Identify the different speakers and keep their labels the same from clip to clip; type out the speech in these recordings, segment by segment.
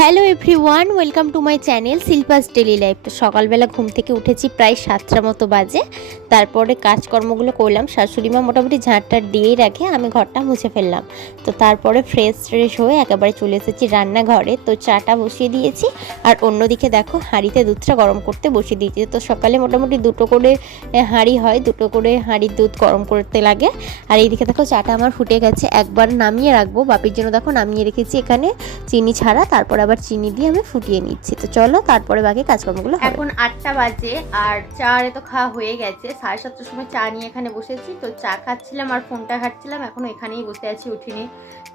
Speaker 1: Hello everyone welcome to my channel Shilpa's daily life তো সকালবেলা ঘুম থেকে উঠেছি প্রায় সাতটা মতো বাজে। তারপরে কাজকর্মগুলো করলাম, শাশুড়ি মা মোটামুটি ঝাঁটটা দিয়েই রাখে, আমি ঘরটা মুছে ফেললাম। তো তারপরে ফ্রেশ ট্রেশ হয়ে একেবারে চলে এসেছি রান্নাঘরে। তো চাটা বসিয়ে দিয়েছি, আর অন্যদিকে দেখো হাঁড়িতে দুধটা গরম করতে বসিয়ে দিয়েছি। তো সকালে মোটামুটি দুটো করে হাঁড়ি হয়, দুটো করে হাঁড়ির দুধ গরম করতে লাগে। আর এইদিকে দেখো চাটা আমার ফুটে গেছে, একবার নামিয়ে রাখব। বাপির জন্য দেখো নামিয়ে রেখেছি এখানে চিনি ছাড়া, তারপর আবার চিনি দিয়ে আমি ফুটিয়ে নিচ্ছি। তো চলো তারপরে বাকি কাজকর্মগুলো
Speaker 2: এখন আটটা বাজে আর চা তো খাওয়া হয়ে গেছে। সাড়ে সাতটার সময় চা নিয়ে এখানে বসেছি। তো চা খাচ্ছিলাম আর ফোনটা ঘাটছিলাম। এখন এখানেই বসে আছি উঠিনি।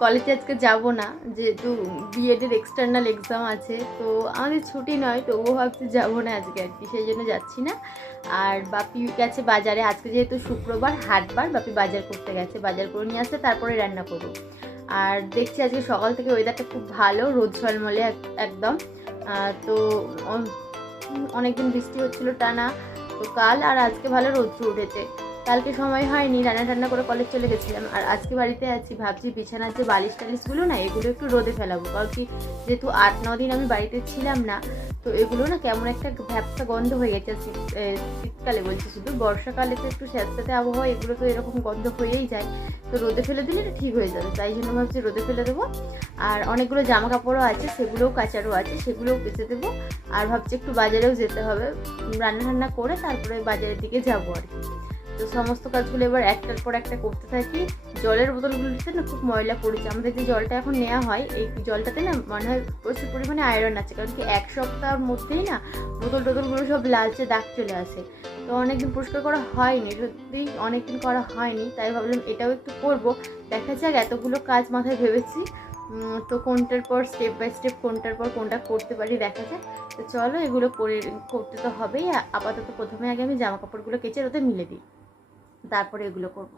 Speaker 2: কলেজে আজকে যাব না। যেহেতু বিএডের এক্সটার্নাল এক্সাম আছে, তো আমাদের ছুটি নয়, তবুও ভাবছি যাব না আজকে আর কি। সেই জন্য যাচ্ছি না। আর বাপি গেছে বাজারে। আজকে যেহেতু শুক্রবার, হাটবার, বাপি বাজার করতে গেছে। বাজার করে নিয়ে আসতে তারপরে রান্না করব। আর দেখছি আজকে সকাল থেকে ওয়েদারটা খুব ভালো, রোদ ঝলমলে একদম। তো অন- অনেকদিন বৃষ্টি হচ্ছিল টানা, তো কাল আর আজকে ভালো রোদ্র উঠেছে। কালকে সময় হয়নি, রান্না টান্না করে কলেজ চলে গেছিলাম। আর আজকে বাড়িতে আছি, ভাবছি বিছানার যে বালিশ টালিশগুলো না, এগুলো একটু রোদে ফেলাবো। কারণ কি যেহেতু আট ন দিন আমি বাড়িতে ছিলাম না তো এগুলো না কেমন একটা ভ্যাপসা গন্ধ হয়ে গেছে শীতকালে বলছি শুধু। বর্ষাকালে তো একটু স্যাঁতস্যাঁতে আবহাওয়া, এগুলো তো এরকম গন্ধ হয়েই যায়। তো রোদে ফেলে দিলে এটা ঠিক হয়ে যাবে। তাই জন্য ভাবছি রোদে ফেলে দেবো। আর অনেকগুলো জামা কাপড়ও আছে, সেগুলোও কাচারও আছে, সেগুলোও কেচে দেবো। আর ভাবছি একটু বাজারেও যেতে হবে। রান্না টান্না করে তারপরে বাজারের দিকে যাব আর কি। তো সমস্ত কাজগুলো এবার একটার পর একটা করতে থাকি। জলের বোতলগুলোতে না খুব ময়লা পড়েছে। আমাদের যে জলটা এখন নেওয়া হয়, এই জলটাতে না মনে হয় প্রচুর পরিমাণে আয়রন আছে। কারণ কি এক সপ্তাহের মধ্যেই না বোতল টোতলগুলো সব লালচে দাগ চলে আসে। তো অনেকদিন পরিষ্কার করা হয়নি, সত্যি অনেকদিন করা হয়নি, তাই ভাবলাম এটাও একটু করব। দেখা যাক এতগুলো কাজ মাথায় ভেবেছি। তো কোনটার পর স্টেপ বাই স্টেপ কোনটার পর কোনটা করতে পারি দেখা যাক। তো চলো এগুলো করে, করতে তো হবেই। আপাতত প্রথমে আগে আমি জামা কাপড়গুলো কেচে ওতে মিলে দিই। তারপরে এগুলো করব।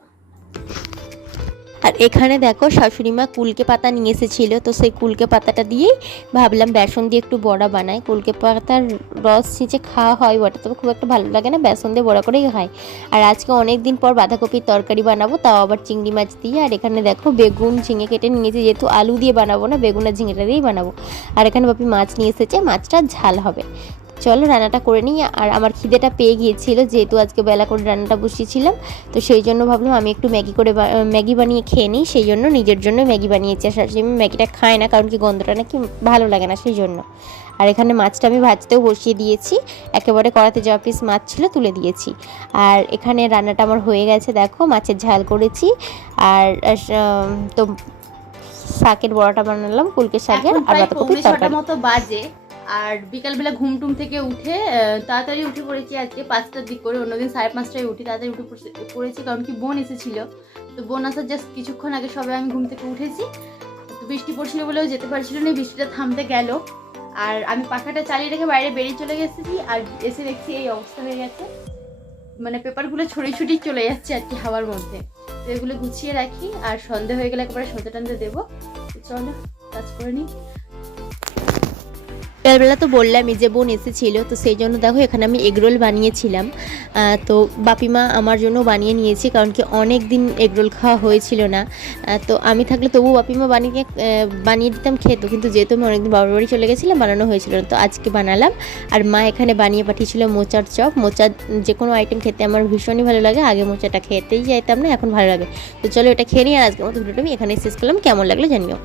Speaker 1: আর এখানে দেখো শাশুড়ি মা কুলকে পাতা নিয়ে এসেছিল। তো সেই কুলকে পাতাটা দিয়েই ভাবলাম বেসন দিয়ে একটু বড়া বানাই। কুলকে পাতার রস ছিঁচে খাওয়া হয় বটে তবে খুব একটা ভালো লাগে না, বেসন দিয়ে বড়া করেই খাই আর আজকে অনেক দিন পর বাঁধাকপির তরকারি বানাবো, তাও আবার চিংড়ি মাছ দিয়ে। আর এখানে দেখো বেগুন ঝিঙে কেটে নিয়েছি যেহেতু আলু দিয়ে বানাবো না, বেগুন আর ঝিঙেটা দিয়েই বানাবো। আর এখানে বাপি মাছ নিয়ে এসেছে, মাছটা ঝাল হবে। চলো রান্নাটা করে নিই। আর আমার খিদেটা পেয়ে গিয়েছিল যেহেতু আজকে বেলা করে রান্নাটা বসিয়েছিলাম। তো সেই জন্য ভাবলাম আমি একটু ম্যাগি করে ম্যাগি বানিয়ে খেয়ে নিই। সেই জন্য নিজের জন্য ম্যাগি বানিয়েছি। আর আমি ম্যাগিটা খায় না কারণ কি গন্ধটা নাকি ভালো লাগে না সেই জন্য। আর এখানে মাছটা আমি ভাজতেও বসিয়ে দিয়েছি। একেবারে কড়াতে যা পিস মাছ ছিল তুলে দিয়েছি। আর এখানে রান্নাটা আমার হয়ে গেছে দেখো মাছের ঝাল করেছি। আর তো শাকের বড়াটা বানালাম কুলকে শাকের আর বাঁধাকপির তরকারি।
Speaker 2: মতো বাজে। আর বিকালবেলা ঘুম টুম থেকে উঠে তাড়াতাড়ি উঠে পড়েছি আজকে পাঁচটার দিক করে। অন্যদিন সাড়ে পাঁচটায় উঠি, তাড়াতাড়ি উঠে পড়ছে- কারণ কি বোন এসেছিল। তো বোন আসার জাস্ট কিছুক্ষণ আগে সবে আমি ঘুম থেকে উঠেছি। তো বৃষ্টি পড়ছিল বলেও যেতে পারছিল না, বৃষ্টিটা থামতে গেল। আর আমি পাখাটা চালিয়ে রেখে বাইরে বেরিয়ে চলে গেছি আর এসে দেখছি এই অবস্থা হয়ে গেছে। মানে পেপারগুলো ছড়িয়ে ছড়িয়ে চলে যাচ্ছে আর কি হাওয়ার মধ্যে। তো এগুলো গুছিয়ে রাখি আর সন্ধে হয়ে গেলে একবারে সন্ধে টন্ধে দেবো চলো, কাজ করে নিই।
Speaker 1: বিকালবেলা তো বললামই যে বোন এসেছিল, তো সেই জন্য দেখো এখানে আমি এগরোল বানিয়েছিলাম। তো বাপিমা আমার জন্য বানিয়ে নিয়েছি, কারণ কি অনেক দিন এগরোল খাওয়া হয়েছিল না। তো আমি থাকলে তবু বাপিমা বানিয়ে বানিয়ে দিতাম, খেত। কিন্তু যেহেতু আমি অনেকদিন বাবার বাড়ি চলে গেছিলাম, বানানো হয়েছিল তো আজকে বানালাম। আর মা এখানে বানিয়ে পাঠিয়েছিল মোচার চপ। মোচার যে কোনো আইটেম খেতে আমার ভীষণই ভালো লাগে। আগে মোচাটা খেতেই যাইতাম না, এখন ভালো লাগে। তো চলো এটা খেয়ে নিই, আর আজকের মতো ভিডিওটা আমি এখানে শেষ করলাম। কেমন লাগল জানিও।